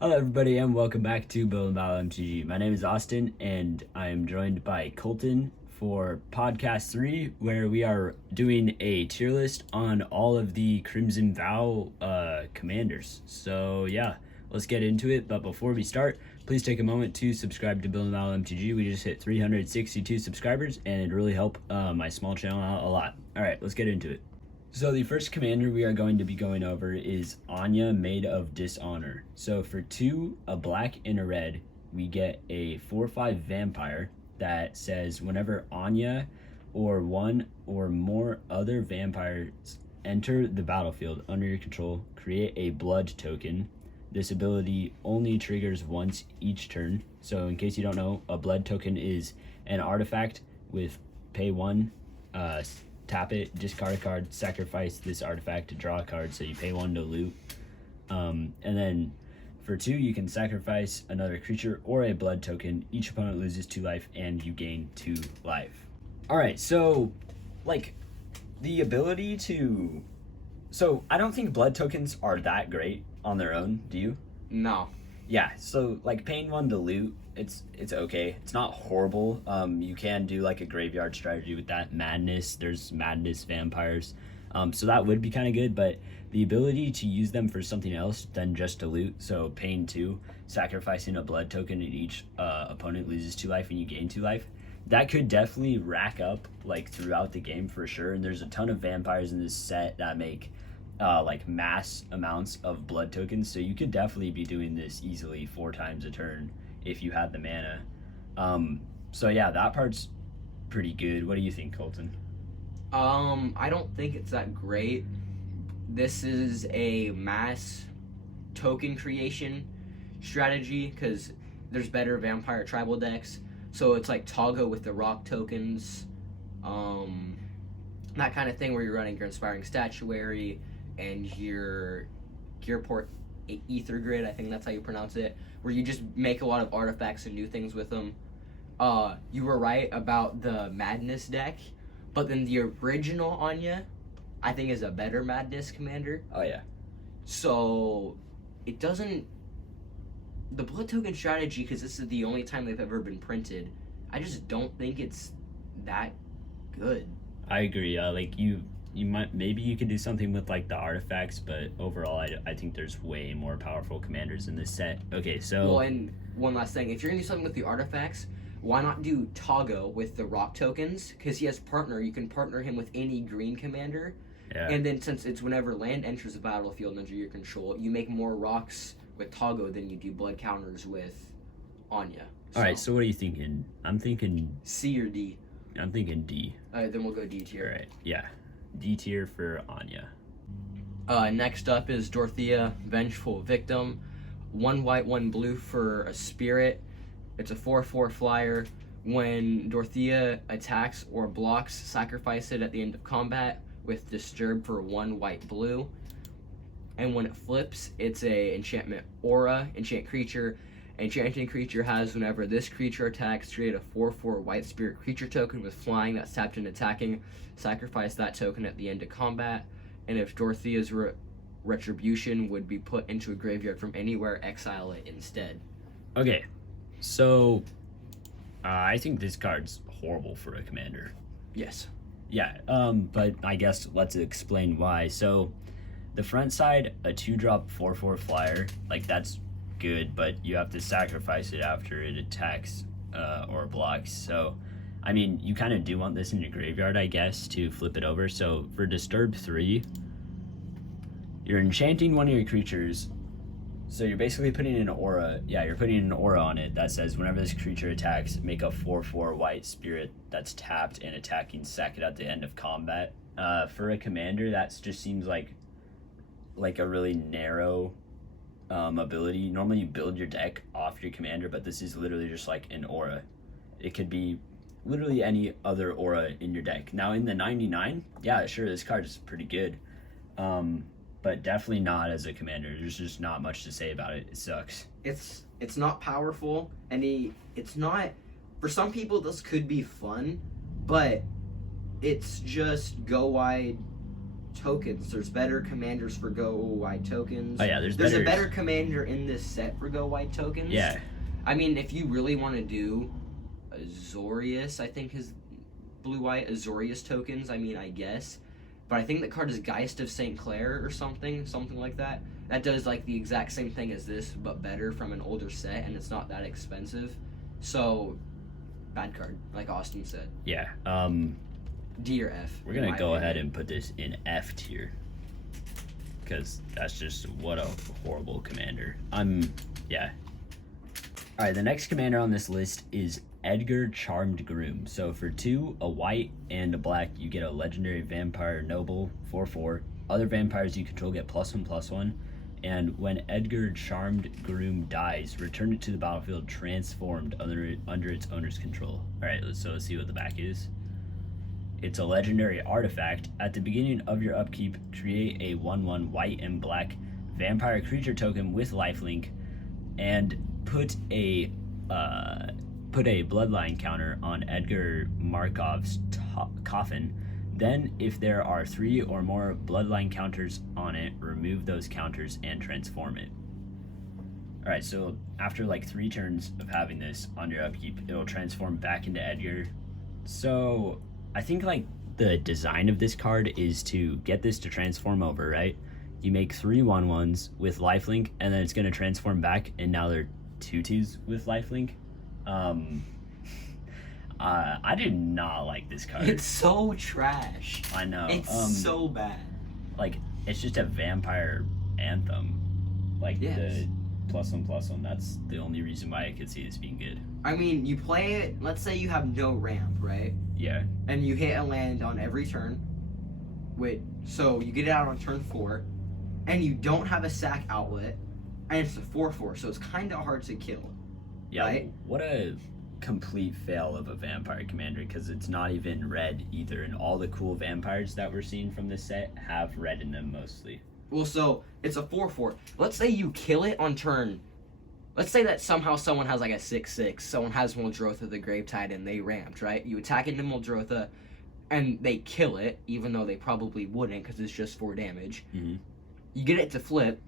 Hello, everybody, and welcome back to Bill and Battle MTG. My name is Austin, and I am joined by Colton for podcast 3, where we are doing a tier list on all of the Crimson Vow commanders. So, yeah, let's get into it. But before we start, please take a moment to subscribe to Bill and Battle MTG. We just hit 362 subscribers, and it'd really help my small channel out a lot. All right, let's get into it. So the first commander we are going to be going over is Anya, Maid of Dishonor. So for 2, a black and a red, we get a 4/5 vampire that says whenever Anya or one or more other vampires enter the battlefield under your control, create a blood token. This ability only triggers once each turn. So in case you don't know, a blood token is an artifact with pay 1, tap it, discard a card, sacrifice this artifact to draw a card, so you pay 1 to loot. And then for 2, you can sacrifice another creature or a blood token. Each opponent loses 2 life and you gain 2 life. Alright, so like the ability to... So I don't think blood tokens are that great on their own, do you? No. Yeah, so like paying 1 to loot, it's okay. It's not horrible. You can do like a graveyard strategy with that. Madness, there's madness vampires. So that would be kind of good, but the ability to use them for something else than just to loot, so paying 2, sacrificing a blood token, and each opponent loses 2 life and you gain 2 life, that could definitely rack up like throughout the game for sure. And there's a ton of vampires in this set that make like mass amounts of blood tokens, so you could definitely be doing this easily 4 times a turn if you had the mana. So yeah, that part's pretty good. What do you think, Colton? I don't think it's that great. This is a mass token creation strategy because there's better vampire tribal decks. So it's like Togo with the rock tokens, that kind of thing where you're running your Inspiring Statuary and your Gearport Ether Grid, I think that's how you pronounce it, where you just make a lot of artifacts and new things with them. You were right about the Madness deck, but then the original Anya, I think, is a better Madness commander. Oh yeah. So it doesn't... The blood token strategy, because this is the only time they've ever been printed, I just don't think it's that good. I agree. Like you might, maybe you could do something with like the artifacts, but overall I think there's way more powerful commanders in this set. Okay, so Well, and one last thing, if you're gonna do something with the artifacts, why not do Togo with the rock tokens? Because he has partner, you can partner him with any green commander. yeah. And then since it's whenever land enters the battlefield under your control, you make more rocks with Togo than you do blood counters with Anya. All right, so what are you thinking? I'm thinking C or D? I'm thinking D. Alright, then we'll go D tier. All right, yeah, D tier for Anya. Next up is Dorothea, Vengeful Victim. 1 white, 1 blue for a spirit. It's a 4/4 flyer. When Dorothea attacks or blocks, sacrifice it at the end of combat with Disturb for 1 white, blue. And when it flips, it's a enchantment aura, enchant creature. Enchanting creature has, whenever this creature attacks, create a 4/4 white spirit creature token with flying that's tapped and attacking. Sacrifice that token at the end of combat. And if Dorothea's retribution would be put into a graveyard from anywhere, exile it instead. Okay, so I think this card's horrible for a commander. Yes. Yeah, but I guess let's explain why. So the front side, a 2-drop 4/4 flyer, like that's good, but you have to sacrifice it after it attacks or blocks. So I mean, you kind of do want this in your graveyard, I guess, to flip it over. So for Disturb 3, you're enchanting one of your creatures. So you're basically putting an aura. Yeah, you're putting an aura on it that says whenever this creature attacks, make a 4/4 white spirit that's tapped and attacking, sack it at the end of combat. For a commander, that just seems like a really narrow ability. Normally you build your deck off your commander, but this is literally just like an aura. It could be literally any other aura in your deck. Now in the 99, yeah, sure, this card is pretty good. But definitely not as a commander. There's just not much to say about it. It sucks. It's not powerful, and it's not... For some people, this could be fun, but it's just go wide, tokens. There's better commanders for go white tokens. Oh yeah, there's a better commander in this set for go white tokens. Yeah. I mean, if you really want to do Azorius, I think is blue-white Azorius tokens. I mean, I guess. But I think the card is Geist of St. Clair or something like that. That does like the exact same thing as this, but better from an older set, and it's not that expensive. So, bad card, like Austin said. Yeah. D or F. We're gonna go ahead and put this in F tier, because that's just what a horrible commander. Yeah. All right, the next commander on this list is Edgar Charmed Groom. So for 2, a white and a black, you get a legendary vampire noble 4/4. Other vampires you control get +1/+1. And when Edgar Charmed Groom dies, return it to the battlefield transformed under its owner's control. All right, let's see what the back is. It's a legendary artifact. At the beginning of your upkeep, create a 1/1 white and black vampire creature token with lifelink, and put a bloodline counter on Edgar Markov's coffin. Then, if there are 3 or more bloodline counters on it, remove those counters and transform it. Alright, so after like 3 turns of having this on your upkeep, it'll transform back into Edgar. So, I think like the design of this card is to get this to transform over, right? You make 3 1/1s with lifelink, and then it's going to transform back, and now they're 2/2s with lifelink. I do not like this card. It's so trash. I know. It's so bad. Like, it's just a vampire anthem. Like, the +1/+1. That's the only reason why I could see this being good. I mean, you play it, let's say you have no ramp, right? Yeah. And you hit a land on every turn. So you get it out on turn 4, and you don't have a sack outlet, and it's a 4/4, so it's kind of hard to kill. Yeah, right? What a complete fail of a vampire commander, because it's not even red either, and all the cool vampires that we're seeing from this set have red in them mostly. Well, so it's a 4/4. Let's say you kill it on turn. Let's say that somehow someone has like a 6/6. Someone has Muldrotha the Gravetide and they ramped, right? You attack into Muldrotha and they kill it, even though they probably wouldn't because it's just 4 damage. Mm-hmm. You get it to flip,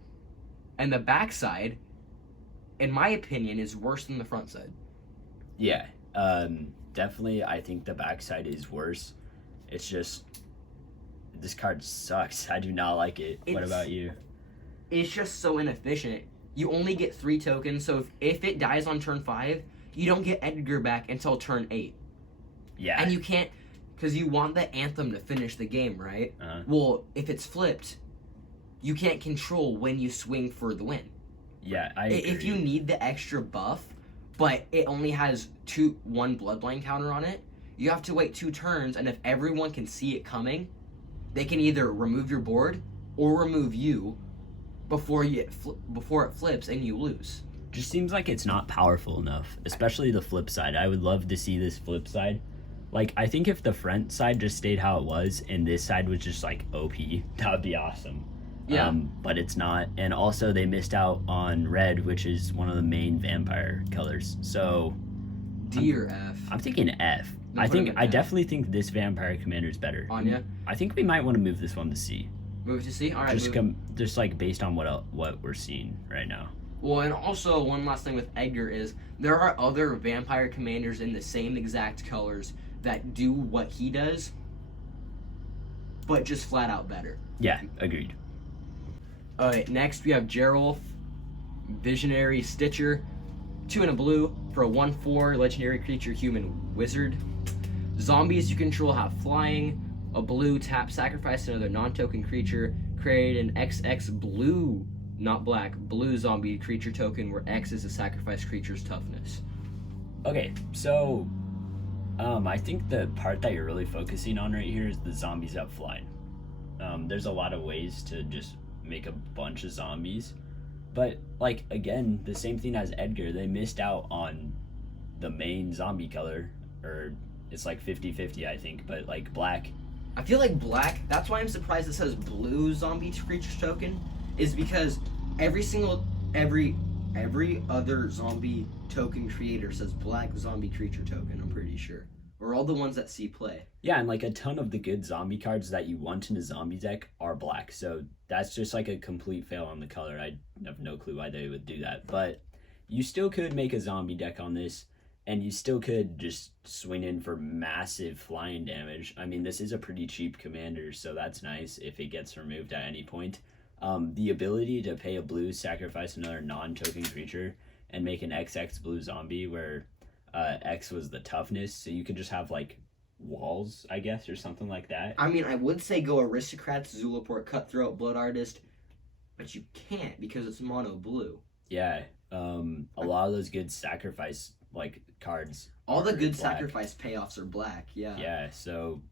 and the backside, in my opinion, is worse than the front side. Yeah, definitely I think the backside is worse. It's just, this card sucks. I do not like it. What about you? It's just so inefficient. You only get 3 tokens, so if it dies on turn 5, you don't get Edgar back until turn 8. Yeah. And you can't, because you want the anthem to finish the game, right? Uh-huh. Well, if it's flipped, you can't control when you swing for the win. Yeah, I agree. If you need the extra buff, but it only has 1 bloodline counter on it, you have to wait 2 turns, and if everyone can see it coming, they can either remove your board or remove you before it flips and you lose. Just seems like it's not powerful enough, especially the flip side. I would love to see this flip side. Like, I think if the front side just stayed how it was and this side was just like OP, that would be awesome. Yeah. But it's not. And also they missed out on red, which is one of the main vampire colors. So D or F? I'm thinking F. I definitely think this vampire commander is better. Anya? I think we might want to move this one to C. Move it to C? All right. Just like based on what we're seeing right now. Well, and also one last thing with Edgar is there are other vampire commanders in the same exact colors that do what he does, but just flat out better. Yeah, agreed. Alright, next we have Geralt, Visionary Stitcher, 2 and a blue for a 1/4 legendary creature human wizard. Zombies you control have flying. A blue tap, sacrifice another non-token creature. Create an XX blue, not black, blue zombie creature token where X is the sacrifice creature's toughness. Okay, so I think the part that you're really focusing on right here is the zombies that fly. There's a lot of ways to just make a bunch of zombies, but like again, the same thing as Edgar, they missed out on the main zombie color, or it's like 50-50 I think, but like black. I feel like black, that's why I'm surprised it says blue zombie creature token, is because every other zombie token creator says black zombie creature token, I'm pretty sure. or all the ones that see play. Yeah, and like a ton of the good zombie cards that you want in a zombie deck are black. So that's just like a complete fail on the color. I have no clue why they would do that. But you still could make a zombie deck on this, and you still could just swing in for massive flying damage. I mean, this is a pretty cheap commander, so that's nice if it gets removed at any point. The ability to pay a blue, sacrifice another non-token creature, and make an XX blue zombie where X was the toughness, so you could just have like walls, I guess, or something like that. I mean, I would say go Aristocrats, Zulaport, Cutthroat, Blood Artist, but you can't because it's mono blue. Yeah, a lot of those good sacrifice like cards. All the good black. sacrifice payoffs are black. Yeah. Yeah, so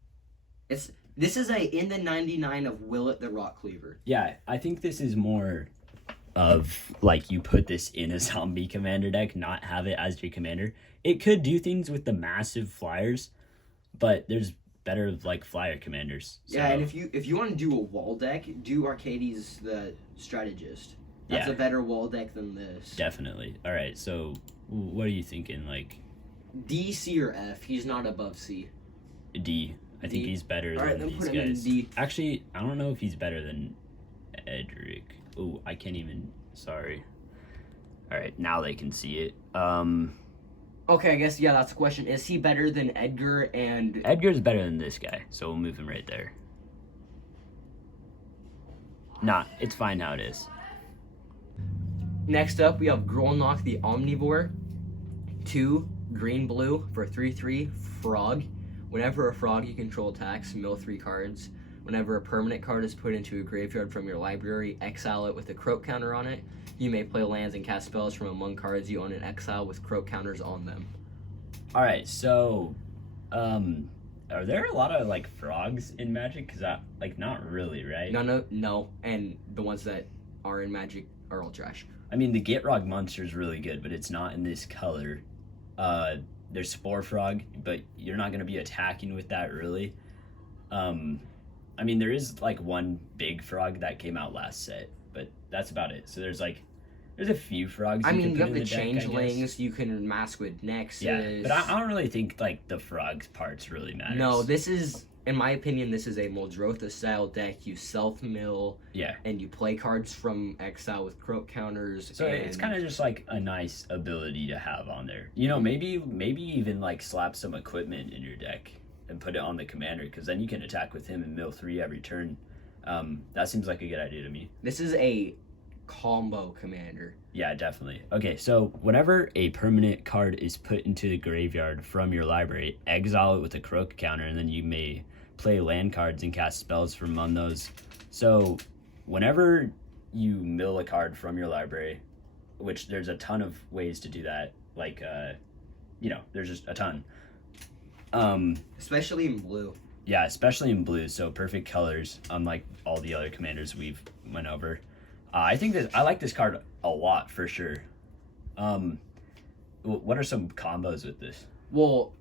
this is a in the 99 of Willet the Rock Cleaver. Yeah, I think this is more of like you put this in a zombie commander deck, not have it as your commander. It could do things with the massive flyers, but there's better like flyer commanders. So. Yeah, and if you want to do a wall deck, do Arcades the Strategist. That's a better wall deck than this. Definitely. All right, so what are you thinking? Like D, C, or F? He's not above C. D. I think he's better All right, than then these put him guys. in D. Actually, I don't know if he's better than Edric. Oh, I can't even. Sorry. All right, now they can see it. Okay, I guess that's the question. Is he better than Edgar and? Edgar's better than this guy, so we'll move him right there. Nah, it's fine how it is. Next up, we have Grolnok the Omnivore. 2 green-blue for 3/3 frog. Whenever a frog you control attacks, mill 3 cards. Whenever a permanent card is put into a graveyard from your library, exile it with a croak counter on it. You may play lands and cast spells from among cards you own in exile with croak counters on them. All right, so, are there a lot of like frogs in Magic? Cause not really, right? No, and the ones that are in Magic are all trash. I mean, the Gitrog monster is really good, but it's not in this color. There's Spore Frog, but you're not going to be attacking with that, really. I mean, there is, like, one big frog that came out last set, but that's about it. So there's a few frogs I you mean, can you put have in the deck, I changelings, guess. you can mask with Nexus. Yeah, but I don't really think, like, the frogs parts really matters. No, this is, in my opinion, this is a Muldrotha-style deck. You self-mill, Yeah. and you play cards from exile with croak counters. So it's kind of just, like, a nice ability to have on there. You know, maybe even, like, slap some equipment in your deck and put it on the commander, because then you can attack with him and mill 3 every turn. That seems like a good idea to me. This is a combo commander. Yeah, definitely. Okay, so whenever a permanent card is put into the graveyard from your library, exile it with a croak counter, and then you may play land cards and cast spells from among those. So whenever you mill a card from your library, which there's a ton of ways to do that, like, there's just a ton. Especially in blue. Yeah, especially in blue, so perfect colors, unlike all the other commanders we've went over. I like this card a lot, for sure. What are some combos with this? Well,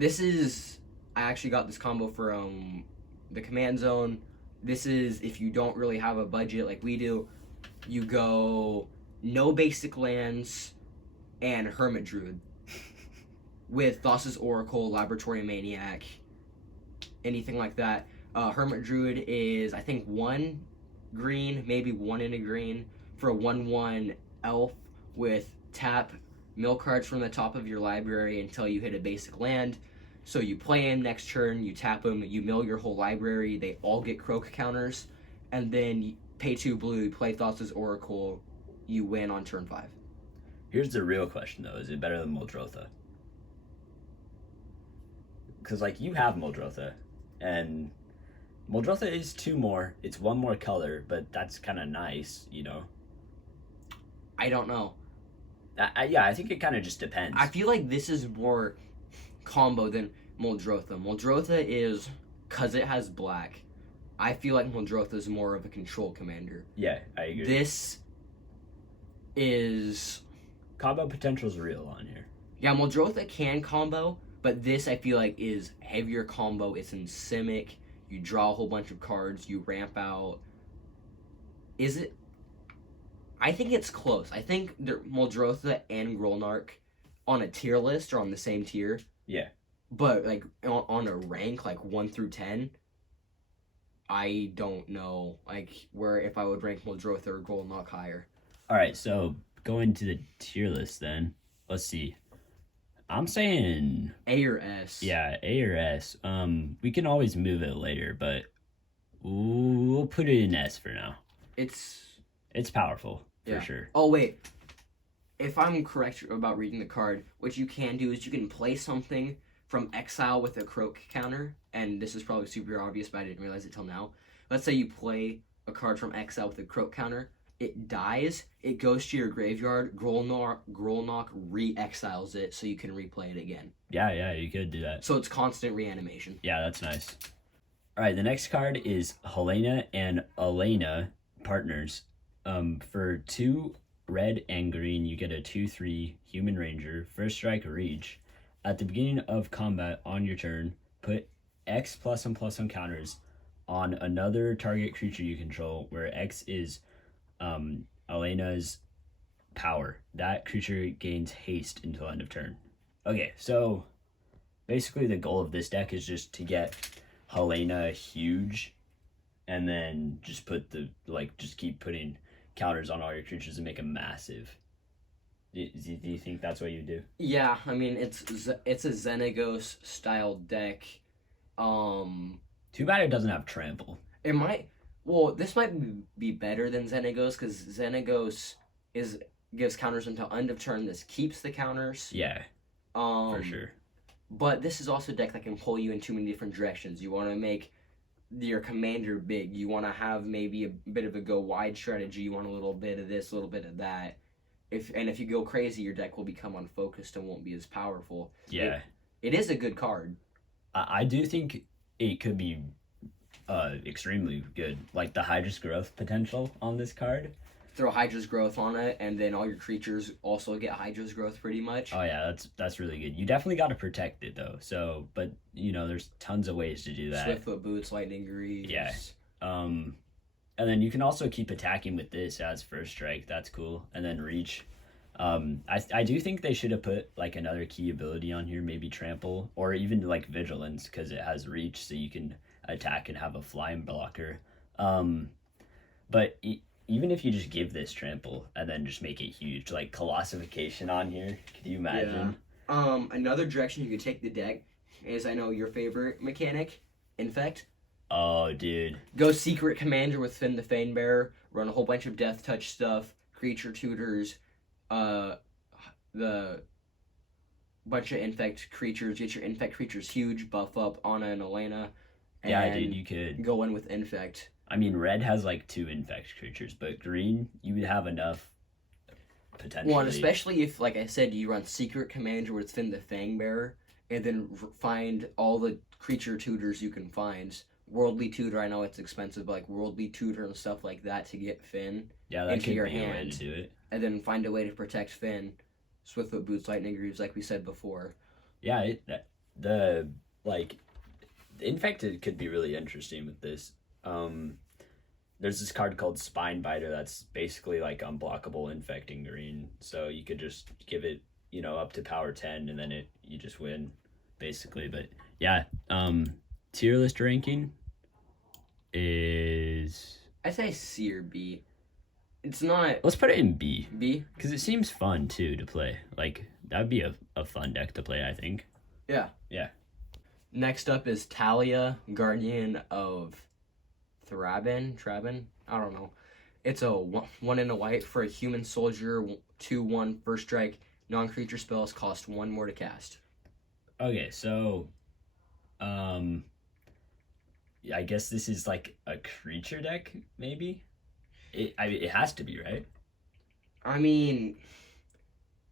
I actually got this combo for the command zone. This is if you don't really have a budget like we do, you go no basic lands and Hermit Druid with Thassa's Oracle, Laboratory Maniac, anything like that. Hermit Druid is, I think, 1 green, maybe 1 in a green, for a 1/1 elf with tap, mill cards from the top of your library until you hit a basic land. So you play him next turn, you tap him, you mill your whole library, they all get croak counters, and then you pay 2 blue, you play Thassa's Oracle, you win on turn 5. Here's the real question, though. Is it better than Muldrotha? Because, like, you have Muldrotha, and Muldrotha is 2 more. It's 1 more color, but that's kind of nice, you know? I don't know. I think it kind of just depends. I feel like this is more combo than Muldrotha. Muldrotha is, because it has black, I feel like Muldrotha is more of a control commander. Yeah, I agree. This is... Combo potential's real on here. Yeah, Muldrotha can combo, but this I feel like is heavier combo. It's in Simic. You draw a whole bunch of cards. You ramp out. Is it... I think it's close. I think Muldrotha and Grolnark on a tier list are on the same tier. Yeah. But like on a rank like 1 through 10, I don't know like where if I would rank Muldrotha or Goldenlock higher. All right, so going to the tier list then. Let's see. I'm saying A or S. yeah, A or S. We can always move it later, but we'll put it in S for now. It's powerful for sure. Oh wait, if I'm correct about reading the card, what you can do is you can play something from exile with a croak counter, and this is probably super obvious, but I didn't realize it till now. Let's say you play a card from exile with a croak counter, it dies, it goes to your graveyard, Grolnock re-exiles it so you can replay it again. Yeah, you could do that. So it's constant reanimation. Yeah, that's nice. All right, the next card is Helena and Elena, partners. For 2 red and green, you get a 2/3 human ranger, first strike reach. At the beginning of combat on your turn, put X +1/+1 counters on another target creature you control, where X is Elena's power. That creature gains haste until end of turn. Okay, so basically the goal of this deck is just to get Helena huge, and then just put just keep putting counters on all your creatures and make them massive. Do you think that's what you do? Yeah, I mean it's a Xenagos style deck. Too bad it doesn't have trample. It might. Well, this might be better than Xenagos because Xenagos gives counters until end of turn. This keeps the counters. Yeah, for sure. But this is also a deck that can pull you in too many different directions. You want to make your commander big. You want to have maybe a bit of a go wide strategy. You want a little bit of this, a little bit of that. If you go crazy, your deck will become unfocused and won't be as powerful. Yeah, it is a good card. I do think it could be extremely good. Like the Hydra's growth potential on this card. Throw Hydra's growth on it, and then all your creatures also get Hydra's growth pretty much. Oh yeah, that's really good. You definitely got to protect it though. So, but there's tons of ways to do that. Swiftfoot boots, lightning greaves. Yeah. And then you can also keep attacking with this as first strike. That's cool. And then reach. I do think they should have put like another key ability on here, maybe trample or even like vigilance, because it has reach, so you can attack and have a flying blocker. But even if you just give this trample and then just make it huge, like colossification on here, could you imagine? Yeah. Another direction you could take the deck is, I know your favorite mechanic, Infect. Oh, dude. Go Secret Commander with Finn the Fanebearer, run a whole bunch of death touch stuff, creature tutors, the bunch of Infect creatures, get your Infect creatures huge, buff up Anya and Elena. Yeah, dude, you could. Go in with Infect. I mean, red has like 2 Infect creatures, but green, you would have enough potentially. One, especially if, like I said, you run Secret Commander with Finn the Fangbearer, and then find all the creature tutors you can find. Worldly Tutor, I know it's expensive, but like Worldly Tutor and stuff like that to get Finn into your hand. To it. And then find a way to protect Finn. Swiftfoot boots, lightning greaves, like we said before. Yeah, the Infected could be really interesting with this. There's this card called Spine Biter that's basically like unblockable infecting green. So you could just give it, up to power 10 and then you just win, basically. But yeah, tier list ranking is, I say C or B. It's not. Let's put it in B. B? Because it seems fun too to play. Like that'd be a fun deck to play, I think. Yeah. Yeah. Next up is Talia, Guardian of Trabin? I don't know. It's a 1 and a white for a human soldier, 2/1 first strike. Non-creature spells cost 1 more to cast. Okay, so I guess this is like a creature deck, maybe? It has to be, right? I mean,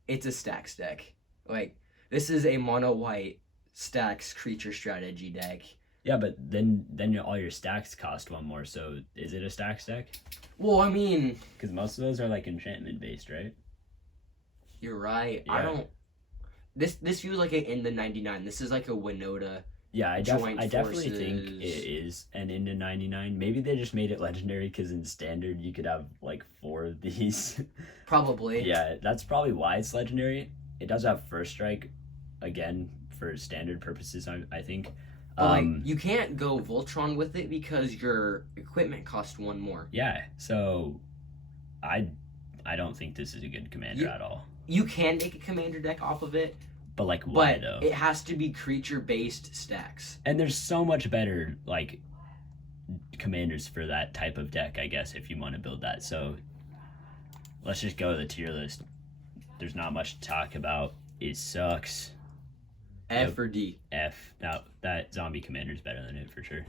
it's a stacks deck. Like, this is a mono white stacks creature strategy deck. Yeah, but then all your stacks cost 1 more, so is it a stacks deck? Well, I mean, because most of those are like enchantment based, right? You're right. Yeah. I don't. This feels like an in the 99. This is like a Winota. Yeah, I definitely think it is an into 99. Maybe they just made it legendary because in standard you could have like 4 of these. Probably. Yeah, that's probably why it's legendary. It does have first strike again for standard purposes. I think. But like, you can't go Voltron with it because your equipment costs 1 more. Yeah, so I don't think this is a good commander at all. You can make a commander deck off of it. But like, why But though? it has to be creature-based stacks. And there's so much better like commanders for that type of deck, I guess, if you want to build that. So let's just go to the tier list. There's not much to talk about. It sucks. F or D? F. Now that zombie commander is better than it for sure.